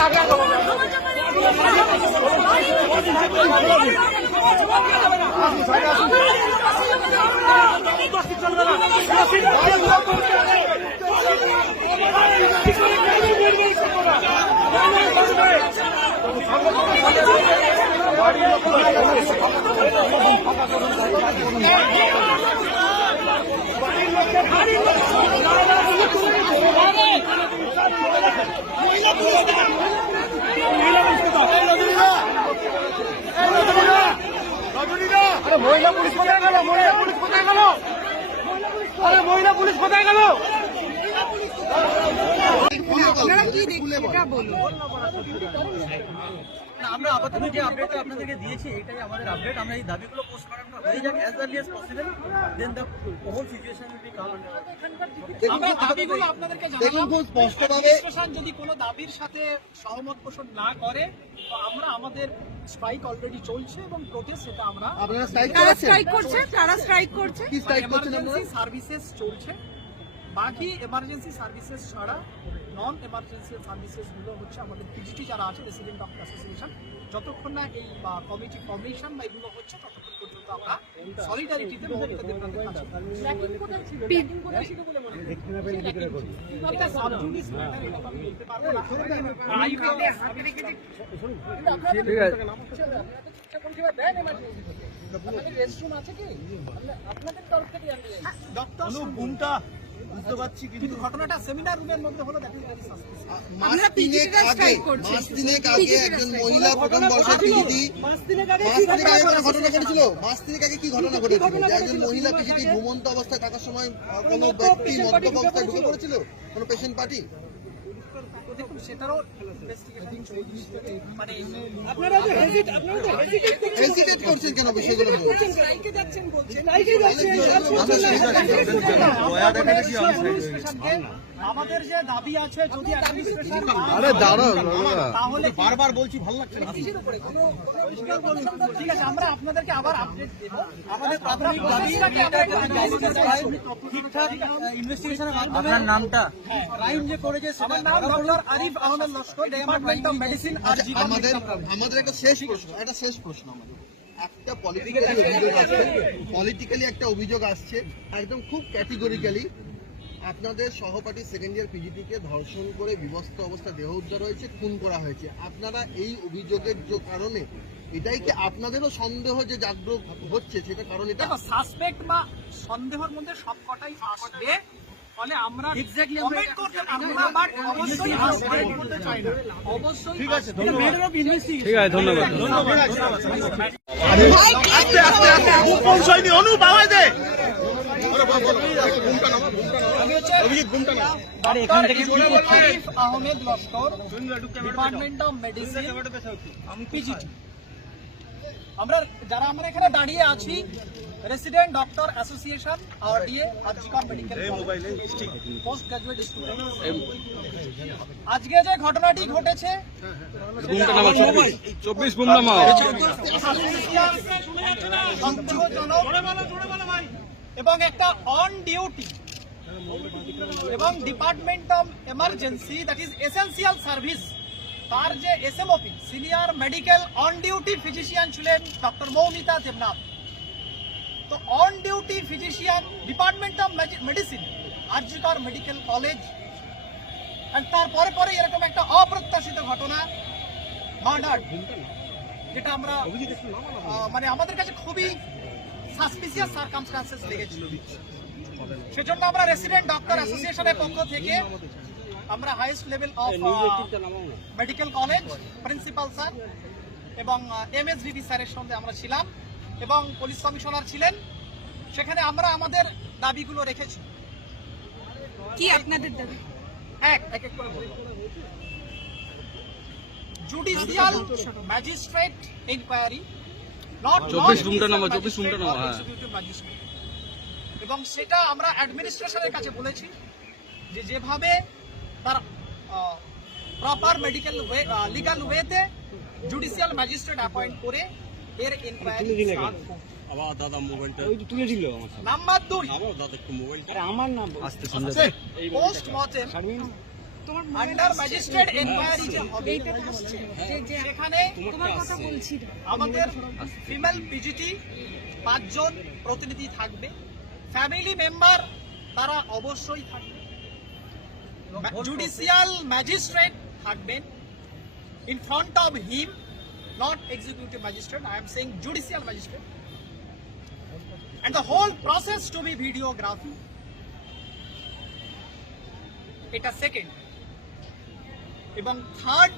আরে মহিলা পুলিশ কোথায় গেল? মহিলা পুলিশ কোথায় গেল? আরে মহিলা পুলিশ কোথায় গেল? কি দেখছেন এটা বলুন। আমরা আপাতত যে আপডেটটা আপনাদেরকে দিয়েছি এটাই আমাদের আপডেট আমরা এই দাবিগুলো পোস্টমর্টমটা হয়ে যাক as early as possible then the whole situation will become আমরা দাবিগুলো আপনাদেরকে জানালাম খুব স্পষ্টভাবে যদি কোনো দাবির সাথে সহমত পোষণ না করে তো আমরা আমাদের স্ট্রাইক অলরেডি চলছে এবং প্রোটেস্ট সেটা আমরা আপনারা স্ট্রাইক করেছেন? স্ট্রাইক করছে কারা স্ট্রাইক করছে। কি স্ট্রাইক করছেন আপনারা? সার্ভিসেস চলছে। বাকি এমার্জেন্সি সার্ভিসেস ছাড়া নন এমার্জেন্সি সার্ভিসেসগুলো হচ্ছে আমাদের পিজিটি যারা আছে রেসিডেন্ট ডক্টর অ্যাসোসিয়েশন যতক্ষণ না এই কমিটি ফর্মেশন বা এগুলো হচ্ছে ততক্ষণ পর্যন্ত আমরা সলিডারিটিতে মমতাদের কাছে কাজ করব। এটা সাবজুডিস ম্যাটার এটা তো আমি বলতে ডক্টর বুঝতে পারছি কিন্তু ঘটনাটা সেমিনার রুমের মধ্যে হলো দেখা মাস তিনেক আগে strike করছি। মাস তিনেক আগে PGT রা একজন মহিলা প্রথম বর্ষের পিজিটি মাস তিনেক আগে ঘটনা ঘটেছিল? মাস তিনেক আগে কি ঘটনা ঘটেছিল? একজন মহিলা পিজিটি ঘুমন্ত অবস্থায় থাকার সময় কোনো ব্যক্তি মদ্যপ অবস্থায় ঢুকে পড়েছিল কোনো পেশেন্ট পার্টি? দেখুন সেটারও ইনভেস্টিগেশন মানে হেজিটেট করছেন কেন বিষয়গুলো নিয়ে? অ্যাডমিনিস্ট্রেশনকে আমাদের যে দাবি আছে যদি অ্যাডমিনিস্ট্রেশন আরে দাঁড়াও তাহলে বারবার বলছি ভালো লাগছে না। ঠিক আছে আমরা আপনাদেরকে আবার আপডেট দেব। আমাদের প্রাথমিক। ঠিকঠাক ইনভেস্টিগেশনের মাধ্যমে আপনার নামটা? ক্রাইম যে করেছে আমার নাম doctor Arif Ahmed Laskar department of medicine আর আমাদের আমাদের একটা শেষ প্রশ্ন একটা শেষ প্রশ্ন আমাদের। একটা পলিটিক্যালি অভিযোগ আসছে পলিটিক্যালি একটা অভিযোগ আসছে একদম খুব ক্যাটেগরিক্যালি আপনাদের সহপাঠী সেকেন্ড ইয়ার পিজিটিকে ধর্ষণ করে বিবস্ত্র অবস্থা দেহ উদ্ধার হয়েছে খুন করা হয়েছে আপনারা এই অভিযোগের যে কারণে এটাই কি আপনাদেরও সন্দেহ যে জাগ্রত হচ্ছে সেটা কারণ এটা সাসপেক্ট বা সন্দেহের মধ্যে সবকটাই আসবে ফলে আমরা Exactly কমেন্ট করতে পারব না বাট অবশ্যই করতে চাই না অবশ্যই ঠিক আছে ঠিক আছে ধন্যবাদ এখান থেকে Arif Ahmed Laskar department of medicine PGT আমরা যারা আমরা এখানে দাঁড়িয়ে আছি রেসিডেন্ট ডক্টর অ্যাসোসিয়েশন আরডিএ আজিকা মেডিকেল পোস্ট গ্রাজুয়েট স্টুডেন্ট আজকে যে ঘটনাটি ঘটেছে চব্বিশ। এবং একটা অন ডিউটি এবং department of emergency that is essential service তার যে S M SMOP senior medical on duty physician ছিলেন ডক্টর মৌমিতা দেবনাথ। তো on duty physician department of medicine RG Kar medical college তারপরে পরে এরকম একটা অপ্রত্যাশিত ঘটনা মার্ডার যেটা আমরা মানে আমাদের কাছে খুবই সাসপিসিয়াস সার্কামস্টান্সেস লেগেছিল। সেজন্য আমরা রেসিডেন্ট ডক্টর অ্যাসোসিয়েশনের পক্ষ থেকে আমরা highest level of medical college principal sir এবং এমএসভিবি স্যারের সঙ্গে আমরা ছিলাম এবং পুলিশ কমিশনার ছিলেন। সেখানে আমরা আমাদের দাবিগুলো রেখেছি। কি আপনাদের দাবি? এক এক এক করে জুডিশিয়াল ম্যাজিস্ট্রেট ইনকোয়ারি নট চব্বিশ রুমটা নামা, চব্বিশ রুমটা নামা, হ্যাঁ। ম্যাজিস্ট্রেট এবং সেটা আমরা অ্যাডমিনিস্ট্রেশনের কাছে বলেছি যে যেভাবে তার প্রপার মেডিকেল ওয়ে লিগাল ওয়েতে জুডিশিয়াল ম্যাজিস্ট্রেট অ্যাপয়েন্ট করে এর ইনকোয়ারি স্টার্ট আবার দাদা মোবাইলটা তুলে দিল আমার নাম্বার দুই। আবার দাদা একটু মোবাইল আসতে সন্ধ্যা পোস্ট মর্টেম তোমার আন্ডার ম্যাজিস্ট্রেট এনকোয়ারি যে হবে আসছে। যে যে সেখানে তোমার কথা বলছি। আমাদের ফিমেল পিজিটি পাঁচজন প্রতিনিধি থাকবে। ফ্যামিলি মেম্বার তারা অবশ্যই থাকবে। জুডিশিয়াল ম্যাজিস্ট্রেট থাকবেন। In front of him not executive magistrate I am saying judicial magistrate and the whole process to be videography এটা সেকেন্ড এবং third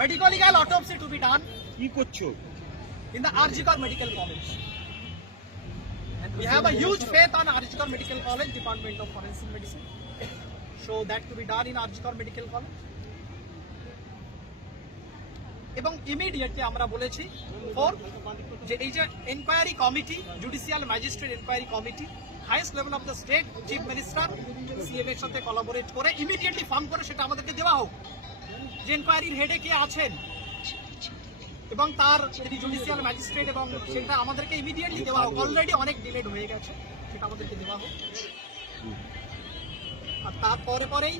medico legal autopsy to be done কি করছ? In the Arjikar Medical College. We have a huge faith on Arjikar Medical College, Department of Forensic Medicine. So that to be done in Arjikar Medical College. এবং immediately আমরা বলেছি four যে এই যে enquiry committee judicial magistrate enquiry committee highest level of the state chief minister CM এর সাথে collaborate করে immediately form করে সেটা আমাদেরকে দেওয়া হোক যে এনকোয়ারির হেডে কে আছেন এবং তার জুডিশিয়াল ম্যাজিস্ট্রেট এবং সেটা আমাদেরকে ইমিডিয়েটলি দেওয়া হোক। অলরেডি অনেক ডিলেড হয়ে গেছে সেটা আমাদেরকে দেওয়া হোক। আর তারপরে পরেই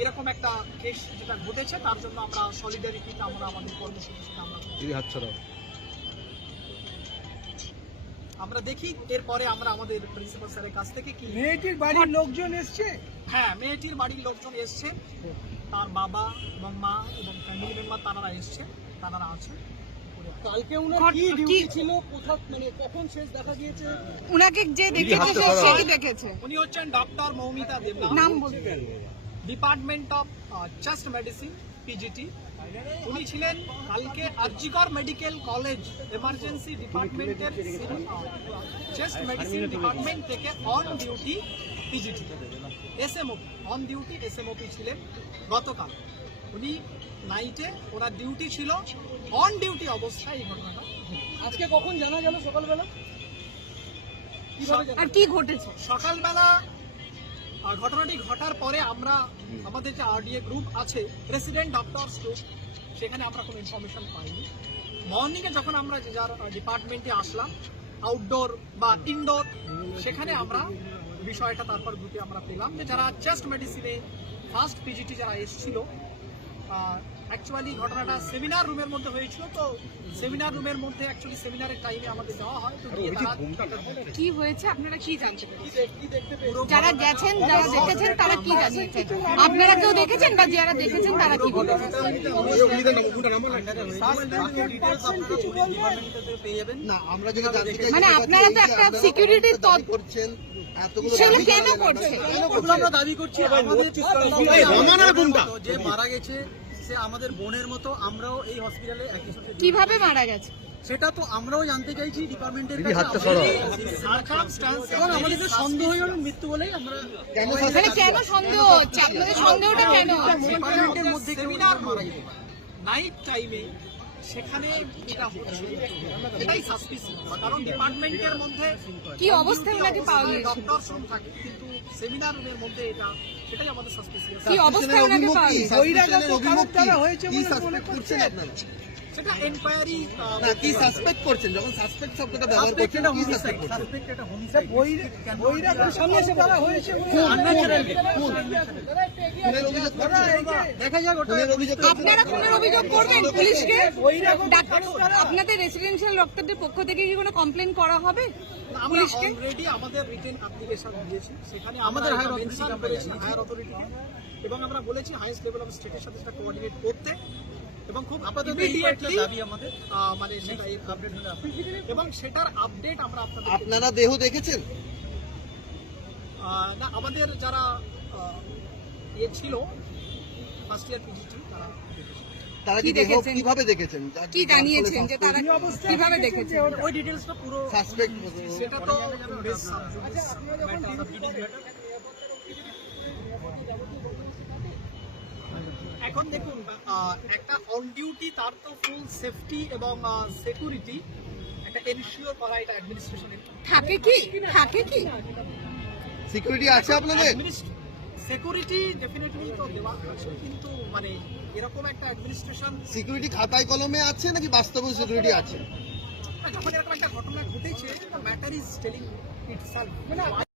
এরকম একটা কেস যেটা ঘটেছে তার জন্য আমরা সলিডারিটিটা আমরা আমাদের কর্মসূচি সেটা আমরা আমরা দেখি এরপরে আমরা আমাদের প্রিন্সিপাল স্যারের কাছ থেকে কি মেয়েটির বাড়ির লোকজন এসছে? হ্যাঁ মেয়েটির বাড়ির লোকজন এসছে। তার বাবা এবং মা এবং ফ্যামিলি মেম্বার তারা এসছে তারা আছে। কালকে ঘট- কি ডিউটি ছিল? কোথা মানে কখন শেষ দেখা গিয়েছে? উনাকে যে দেখেছে সে সেই দেখেছে। উনি হচ্ছেন ডক্টর মৌমিতা দেবনাথ নাম বলতে department of chest medicine PGT উনি ছিলেন কালকে আরজিকর মেডিকেল কলেজ এমার্জেন্সি ডিপার্টমেন্টের চেস্ট মেডিসিন ডিপার্টমেন্ট থেকে on duty PGT SMOP on duty SMOP ছিলেন গতকাল। উনি নাইটে ওনার ডিউটি ছিল অন ডিউটি অবস্থায় এই ঘটনাটা। আজকে কখন জানা গেল সকালবেলা? আর কি ঘটেছে? সকালবেলা ঘটনাটি ঘটার পরে আমরা আমাদের যে আরডিএ গ্রুপ আছে প্রেসিডেন্ট ডক্টরস গ্রুপ সেখানে আমরা কোনো ইনফরমেশন পাইনি। মর্নিংয়ে যখন আমরা যে যার ডিপার্টমেন্টে আসলাম আউটডোর বা ইনডোর সেখানে আমরা বিষয়টা তারপর গ্রুপে আমরা পেলাম যে যারা চেস্ট মেডিসিনে ফার্স্ট পিজিটি যারা এসেছিল অ্যাকচুয়ালি ঘটনাটা সেমিনার রুমের মধ্যে হয়েছিল তো সেমিনার রুমের মধ্যে অ্যাকচুয়ালি সেমিনারের টাইমে আমাদের যাওয়া হয়। তো গিয়ে তারা কি হয়েছে? আপনারা কি জানতে পেরেছেন? পুরো যারা গেছেন যারা দেখেছেন তারা কি জানিয়েছেন আপনারা কেউ দেখেছেন বা যারা দেখেছেন তারা কি বলেছেন আপনারা পুলিশ ডিপার্টমেন্ট থেকে পেয়ে যাবেন। না আমরা যেটা জানতে চাইছি মানে আপনারা তো একটা security দাবি তৎ- করছেন সেগুলো কেন করছে? আমরা দাবি করছি আমাদের যে মারা গেছে সে আমাদের বোনের মতো আমরাও এই হসপিটালে একই সাথে duty কীভাবে মারা গেছে? সেটা তো আমরাও জানতে চাইছি ডিপার্টমেন্টের আমাদের সন্দেহ মৃত্যু বলেই আমরা কেন মানে সন্দেহ হচ্ছে? আপনাদের সন্দেহটা কেন ডিপার্টমেন্টের মধ্যে মারা যেতে নাইট টাইমে সেখানে এটা হচ্ছে। এটাই সাসপিসিয়াস কারণ ডিপার্টমেন্টের মধ্যে কি অবস্থায় ওনাকে পাওয়া ডক্টর থাকে কিন্তু সেমিনার মধ্যে এটা সেটাই আমাদের সাসপিসিয়াস কি অবস্থায় ওনাকে পাওয়া হয়েছে বলে মনে করছেন? আপনারা? সেটা এনকোয়ারি না কি সাসপেক্ট করছেন? যখন সাসপেক্ট শব্দটা ব্যবহার করছেন কি সাসপেক্ট করছেন? সাসপেক্ট এটা হোমিসাইড বৈরাগ্যের সামনে এসে বলা হয়েছে বলে খুনের অভিযোগ করছেন? দেখা যাক ওটা অভিযোগ আপনারা খুনের অভিযোগ করবেন পুলিশকে? ডাক্তার আপনাদের রেসিডেন্সিয়াল ডক্টরদের পক্ষ থেকে কি কোনো কমপ্লেন করা হবে পুলিশকে? অলরেডি আমাদের রিটেন অ্যাপ্লিকেশন দিয়েছি। সেখানে আমাদের হায়ার। হায়ার এবং আমরা বলেছি হাইয়েস্ট লেভেল অফ স্টেটের সাথে সেটা কোঅর্ডিনেট করতে। এবং খুব আপাতত এই ইমিডিয়েটলি কয়েকটা দাবি আমাদের মানে সেটা আপডেট হলে এবং সেটার আপডেট আমরা আপনাদের আপনারা দেহ দেখেছেন? না আমাদের যারা ইয়ে ছিল ফার্স্ট ইয়ার পিজিটি তারা তারা কি দেখেছেন? কীভাবে দেখেছেন? কি জানিয়েছেন যে তারা কীভাবে দেখেছেন? ওই ডিটেলসটা পুরো সাসপেক্ট সেটা তো এখন দেখুন আহ, একটা অন ডিউটি তার তো ফুল সেফটি এবং সিকিউরিটি একটা এনশিওর করা এটা অ্যাডমিনিস্ট্রেশনের থাকে কি? থাকে কি? সিকিউরিটি আছে আপনাদের? সিকিউরিটি ডেফিনেটলি তো দেওয়া আছে কিন্তু মানে এরকম একটা অ্যাডমিনিস্ট্রেশন সিকিউরিটি খাতায় কলমে আছে নাকি বাস্তবে সিকিউরিটি আছে? যখন এরকম একটা ঘটনা ঘটেছে ম্যাটার ইজ টেলিং ইটসেলফ